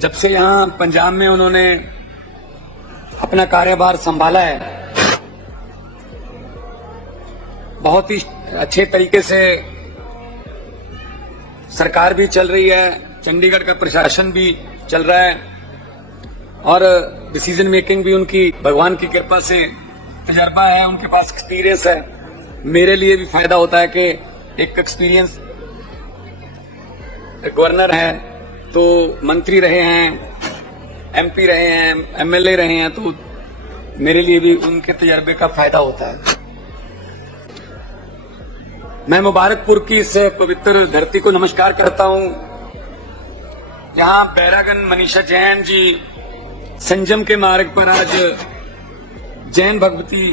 जब से यहाँ पंजाब में उन्होंने अपना कार्यभार संभाला है, बहुत ही अच्छे तरीके से सरकार भी चल रही है, चंडीगढ़ का प्रशासन भी चल रहा है और डिसीजन मेकिंग भी उनकी भगवान की कृपा से तजर्बा है, उनके पास एक्सपीरियंस है। मेरे लिए भी फायदा होता है कि एक एक्सपीरियंस गवर्नर है, तो मंत्री रहे हैं, एमपी रहे हैं, एमएलए रहे हैं, तो मेरे लिए भी उनके तजर्बे का फायदा होता है। मैं मुबारकपुर की इस पवित्र धरती को नमस्कार करता हूं, जहां बैरागन मनीषा जैन जी संयम के मार्ग पर आज जैन भगवती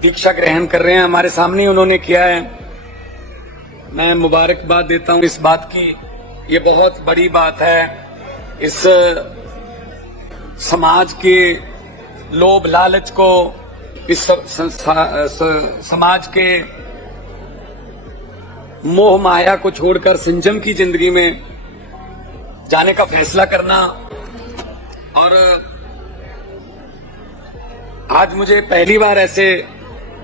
दीक्षा ग्रहण कर रहे हैं। हमारे सामने उन्होंने किया है। मैं मुबारकबाद देता हूं इस बात की, ये बहुत बड़ी बात है। इस समाज के लोभ लालच को, इस समाज के मोह माया को छोड़कर संयम की जिंदगी में जाने का फैसला करना, और आज मुझे पहली बार ऐसे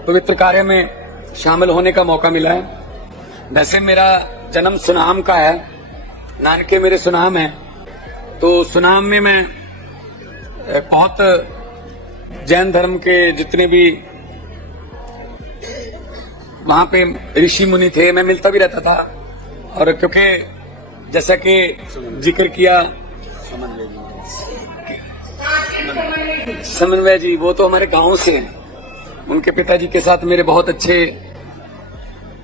पवित्र कार्य में शामिल होने का मौका मिला है। वैसे मेरा जन्म सुनाम का है, नानके मेरे सुनाम है, तो सुनाम में मैं बहुत जैन धर्म के जितने भी वहां पे ऋषि मुनि थे, मैं मिलता भी रहता था। और क्योंकि जैसा कि जिक्र किया समन्वय जी, वो तो हमारे गांव से हैं। उनके पिताजी के साथ मेरे बहुत अच्छे,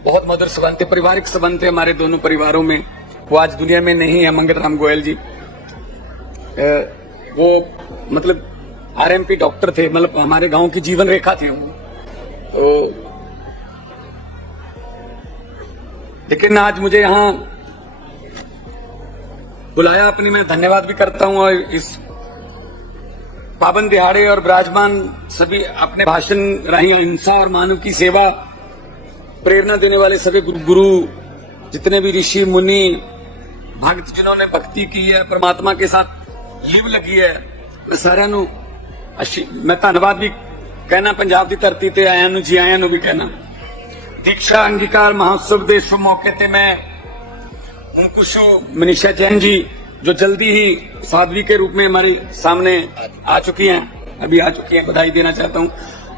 बहुत मधुर संबंध थे, पारिवारिक संबंध थे हमारे दोनों परिवारों में। वो आज दुनिया में नहीं है, मंगल राम गोयल जी। वो मतलब आरएमपी डॉक्टर थे, मतलब हमारे गांव की जीवन रेखा थे वो। तो लेकिन आज मुझे यहाँ बुलाया अपनी, मैं धन्यवाद भी करता हूं। और इस पावन दिहाड़े और विराजमान सभी अपने भाषण रही अहिंसा और मानव की सेवा प्रेरणा देने वाले सभी गुरु, जितने भी ऋषि मुनि भक्त जिन्होंने भक्ति की है, परमात्मा के साथ लिव लगी है, सारिਆਂ ਨੂੰ मैं धन्यवाद भी कहना। पंजाब की धरती ते आया नूं जी आया नूं भी कहना। दीक्षा अंगीकार महोत्सव के शुभ मौके ते मैं मुंकुशु मनीषा जैन जी, जो जल्दी ही साध्वी के रूप में हमारे सामने आ चुकी हैं, अभी आ चुकी हैं, बधाई देना चाहता हूं।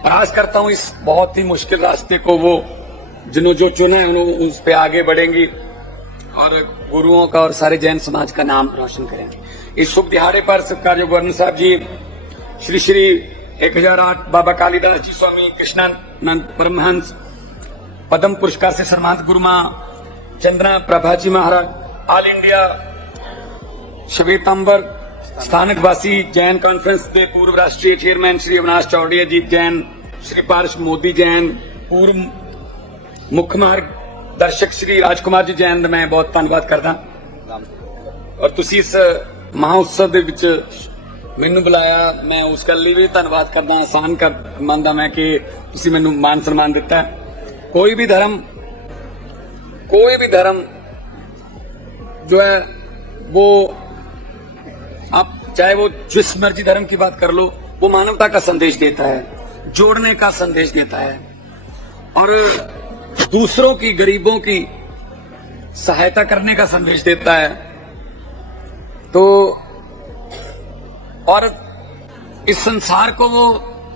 प्रयास करता हूं इस बहुत ही मुश्किल रास्ते को वो जिन्होंने जो चुना है उन्होंने उस पे आगे बढ़ेंगी और गुरुओं का और सारे जैन समाज का नाम रोशन करेंगे। इस शुभ दिहाड़े पर सत्कारयोग गवर्नर साहब जी श्री श्री 1008 बाबा कालीदास जी स्वामी कृष्णानंद परमहंस पद्म पुरस्कार से सम्मानित गुरु मां चंद्रा प्रभा जी महाराज, ऑल इंडिया श्वेतांबर स्थानक वासी जैन कॉन्फ्रेंस के पूर्व राष्ट्रीय चेयरमैन श्री अविनाश चौड़िया जी जैन, श्री पार्श मोदी जैन, पूर्व मुख्य मार्गदर्शक श्री राजकुमार जी जैन, मैं बहुत धन्यवाद करदा। और तुसी इस महोत्सव दे विच मैनूं बुलाया, मैं उस गल लई भी धन्यवाद करदा। आसान कर मंनदा मैं कि तुसी मैनूं मान सम्मान दिता है। कोई भी धर्म जो है वो आप चाहे वो जिस मर्जी धर्म की बात कर लो, वो मानवता का संदेश देता है, जोड़ने का संदेश देता है और दूसरों की, गरीबों की सहायता करने का संदेश देता है। तो और इस संसार को वो,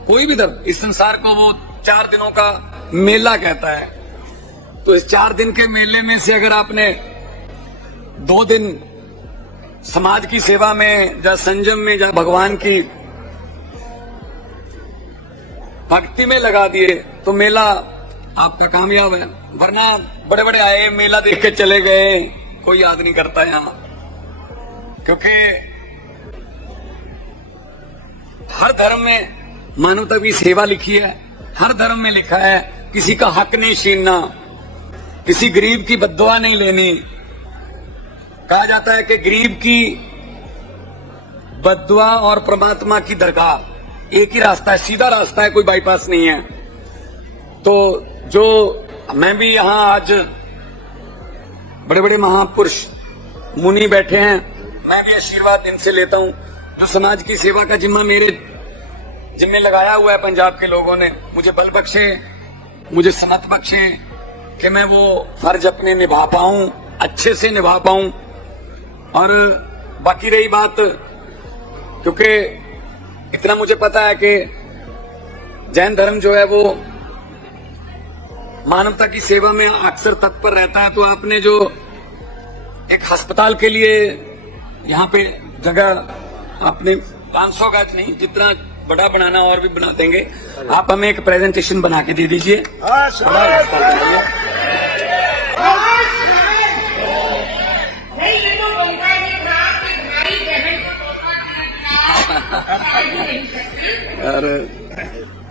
कोई भी धर्म इस संसार को वो 4 दिनों का मेला कहता है। तो इस 4 दिन के मेले में से अगर आपने 2 दिन समाज की सेवा में या संयम में या भगवान की भक्ति में लगा दिए तो मेला आपका कामयाब है। वरना बड़े बड़े आए, मेला देख के चले गए, कोई याद नहीं करता यहां। क्योंकि हर धर्म में मानवता की सेवा लिखी है, हर धर्म में लिखा है किसी का हक नहीं छीनना, किसी गरीब की बद्दुआ नहीं लेनी। कहा जाता है कि गरीब की बद्दुआ और परमात्मा की दरगाह एक ही रास्ता है, सीधा रास्ता है, कोई बाईपास नहीं है। तो जो मैं भी यहां आज बड़े बड़े महापुरुष मुनि बैठे हैं, मैं भी आशीर्वाद इनसे लेता हूं। जो समाज की सेवा का जिम्मा मेरे जिम्मे लगाया हुआ है पंजाब के लोगों ने, मुझे बल बख्शे, मुझे समत बख्शे कि मैं वो फर्ज अपने निभा पाऊं, अच्छे से निभा पाऊं। और बाकी रही बात, क्योंकि इतना मुझे पता है कि जैन धर्म जो है वो मानवता की सेवा में अक्सर तत्पर रहता है, तो आपने जो एक अस्पताल के लिए यहाँ पे जगह आपने 500 गज नहीं, जितना बड़ा बनाना और भी बना देंगे, आप हमें एक प्रेजेंटेशन बना के दे दीजिए।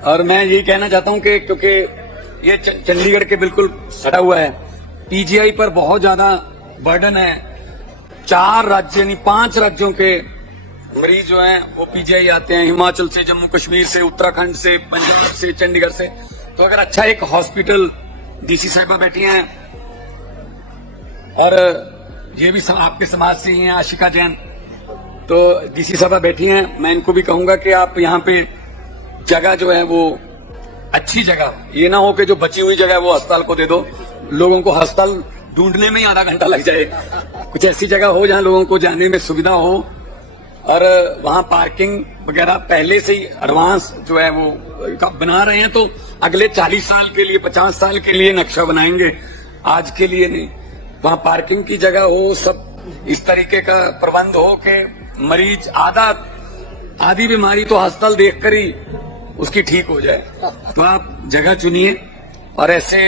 और मैं यही कहना चाहता हूं कि क्योंकि ये चंडीगढ़ के बिल्कुल सटा हुआ है, पीजीआई पर बहुत ज्यादा बर्डन है। 4 राज्य यानी 5 राज्यों के मरीज जो हैं वो पीजीआई आते हैं, हिमाचल से, जम्मू कश्मीर से, उत्तराखंड से, पंजाब से, चंडीगढ़ से। तो अगर अच्छा एक हॉस्पिटल, डीसी साहिबा बैठी हैं और ये भी आपके समाज से ही हैं, आशिका जैन, तो डीसी साहिबा बैठी हैं, मैं इनको भी कहूंगा कि आप यहाँ पे जगह जो है वो अच्छी जगह, ये ना हो कि जो बची हुई जगह है वो अस्पताल को दे दो, लोगों को अस्पताल ढूंढने में ही आधा घंटा लग जाए। कुछ ऐसी जगह हो जहां लोगों को जाने में सुविधा हो, और वहां पार्किंग वगैरह पहले से ही एडवांस जो है वो बना रहे हैं, तो अगले 40 साल के लिए, 50 साल के लिए नक्शा बनाएंगे, आज के लिए नहीं। वहां पार्किंग की जगह हो, सब इस तरीके का प्रबंध हो कि मरीज आधी बीमारी तो अस्पताल देखकर ही उसकी ठीक हो जाए। तो आप जगह चुनिए, और ऐसे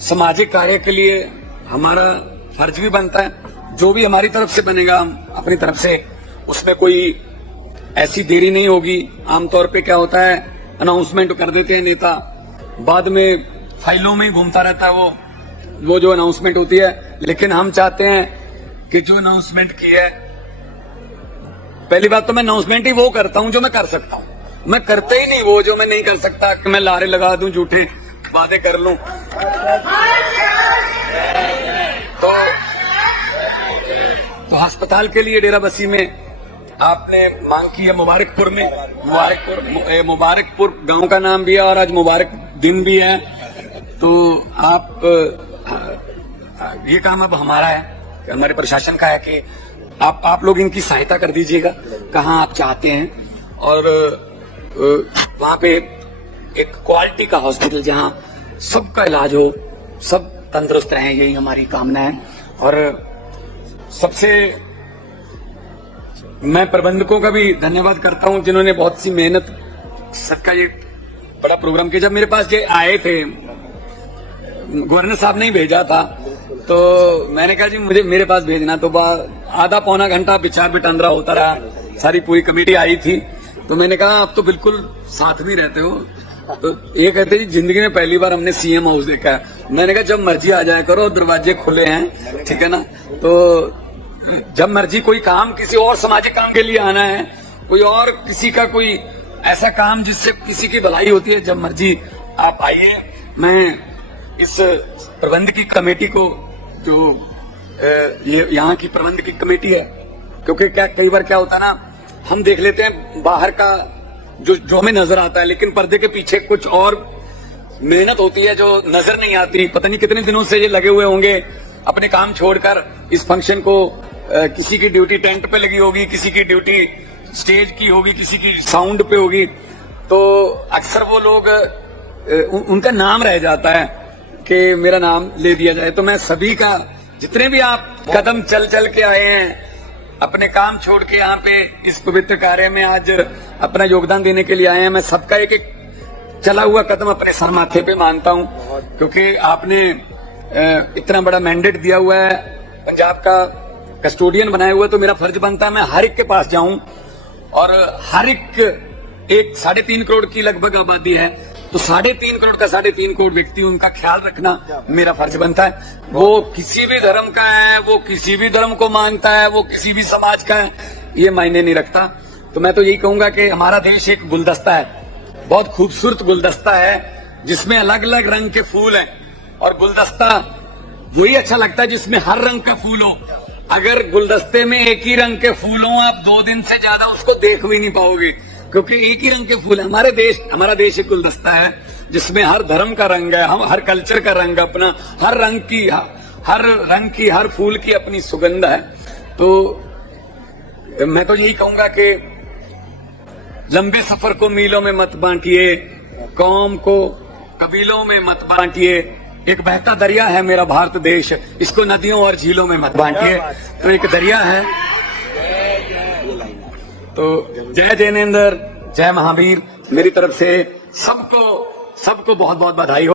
सामाजिक कार्य के लिए हमारा फर्ज भी बनता है, जो भी हमारी तरफ से बनेगा हम अपनी तरफ से, उसमें कोई ऐसी देरी नहीं होगी। आमतौर पे क्या होता है, अनाउंसमेंट कर देते हैं नेता, बाद में फाइलों में ही घूमता रहता है वो जो अनाउंसमेंट होती है। लेकिन हम चाहते हैं कि जो अनाउंसमेंट की है, पहली बात तो मैं अनाउंसमेंट ही वो करता हूं जो मैं कर सकता हूं, मैं करते ही नहीं वो जो मैं नहीं कर सकता, कि मैं लारे लगा दूं, झूठे वादे कर लूं। तो अस्पताल के लिए डेराबस्सी में आपने मांग की है, मुबारकपुर गांव का नाम भी है और आज मुबारक दिन भी है। तो आप ये काम अब हमारा है, हमारे प्रशासन का है कि आप लोग इनकी सहायता कर दीजिएगा, कहाँ आप चाहते हैं, और वहां पे एक क्वालिटी का हॉस्पिटल जहां सबका इलाज हो, सब तंदुरुस्त रहें, यही हमारी कामना है। और सबसे मैं प्रबंधकों का भी धन्यवाद करता हूं, जिन्होंने बहुत सी मेहनत सबका ये बड़ा प्रोग्राम किया। जब मेरे पास ये आए थे, गवर्नर साहब ने ही भेजा था, तो मैंने कहा जी मुझे मेरे पास भेजना, तो आधा पौना घंटा विचार विटंदरा होता रहा, सारी पूरी कमेटी आई थी। तो मैंने कहा आप तो बिल्कुल साथ में रहते हो। तो ये कहते जी जिंदगी में पहली बार हमने सीएम हाउस देखा है। मैंने कहा जब मर्जी आ जाया करो, दरवाजे खुले हैं, ठीक है ना। तो जब मर्जी कोई काम, किसी और सामाजिक काम के लिए आना है, कोई और किसी का कोई ऐसा काम जिससे किसी की भलाई होती है, जब मर्जी आप आइए। मैं इस प्रबंध की कमेटी को, जो ये यहाँ की प्रबंध की कमेटी है, क्योंकि क्या कई बार क्या होता है ना, हम देख लेते हैं बाहर का जो हमें नजर आता है, लेकिन पर्दे के पीछे कुछ और मेहनत होती है जो नजर नहीं आती। पता नहीं कितने दिनों से ये लगे हुए होंगे अपने काम छोड़कर इस फंक्शन को। किसी की ड्यूटी टेंट पे लगी होगी, किसी की ड्यूटी स्टेज की होगी, किसी की साउंड पे होगी। तो अक्सर वो लोग उनका नाम रह जाता है कि मेरा नाम ले दिया जाए। तो मैं सभी का, जितने भी आप कदम चल चल के आए हैं, अपने काम छोड़ के यहाँ पे इस पवित्र कार्य में आज अपना योगदान देने के लिए आए हैं, मैं सबका एक एक चला हुआ कदम अपने सर माथे पे मानता हूँ, क्योंकि आपने इतना बड़ा मैंडेट दिया हुआ है, पंजाब का कस्टोडियन बनाया हुआ है। तो मेरा फर्ज बनता है मैं हर एक के पास जाऊं, और हर एक 3.5 करोड़ की लगभग आबादी है, तो 3.5 करोड़ का 3.5 करोड़ व्यक्ति, उनका ख्याल रखना मेरा फर्ज बनता है। वो किसी भी धर्म का है, वो किसी भी धर्म को मानता है, वो किसी भी समाज का है, ये मायने नहीं रखता। तो मैं तो यही कहूंगा कि हमारा देश एक गुलदस्ता है, बहुत खूबसूरत गुलदस्ता है, जिसमें अलग अलग रंग के फूल हैं। और गुलदस्ता वही अच्छा लगता है जिसमें हर रंग का फूल हो। अगर गुलदस्ते में एक ही रंग के फूल हों, आप 2 दिन से ज्यादा उसको देख भी नहीं पाओगे, क्योंकि एक ही रंग के फूल है। हमारा देश एक गुलदस्ता है जिसमें हर धर्म का रंग है, हम हर कल्चर का रंग, अपना हर रंग की हर फूल की अपनी सुगंध है। तो मैं तो यही कहूंगा कि लंबे सफर को मीलों में मत बांटिए, कौम को कबीलों में मत बांटिए। एक बहता दरिया है मेरा भारत देश, इसको नदियों और झीलों में मत बांटिए। तो एक दरिया है। तो जय जैनेंद्र, जय महावीर, मेरी तरफ से सबको बहुत बहुत बधाई हो।